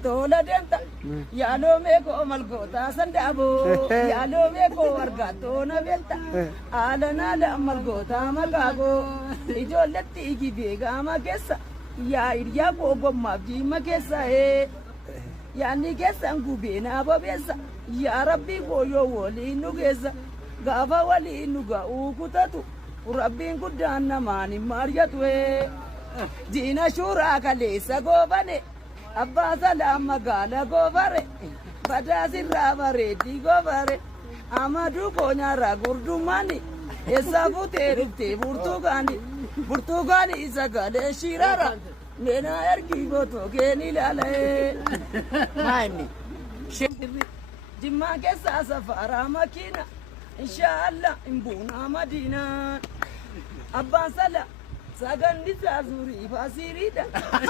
Tola denta, ya lo me ko malgota sandabo, ya lo me ko wargato na benta, ala nala malgota magago, ijollatti igibega magessa, ya irya ko gomma bi magessa ya ni gessa ngube na babessa, ya rabbi ko yo woli nugeza, gafa wali nuga ukutatu, rabbi gudanna mani mariyatu dina shura kalesa gobane. Abba salam magala govare, badasi ravare di govare, amadu konya ragurdu mani, esabu terute burtugani isagale shirara, nena ergi boto geni lale, maini, shiri, jimma kesa safara makina, inshallah imbuna madina, abba salam. Sagandi zazuri fasirida,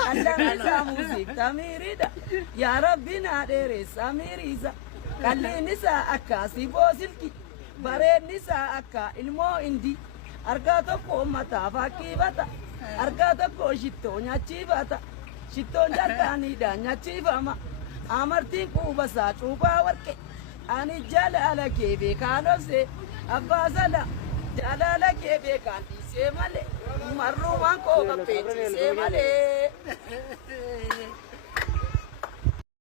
andani musik tamirida, ya Rabbi na dere samiriza, kalli nisa akka sibosilki, bare nisa akka ilmo indi, arga tokko mata fakki bata, arga tokko shitto nyachi bata, shitto jaltani da nyachi fama, amartin kubasa chupa warke, ani jalala kebe kanose, abbasala, jalala kebe kanti se male. Marru man ko kape se male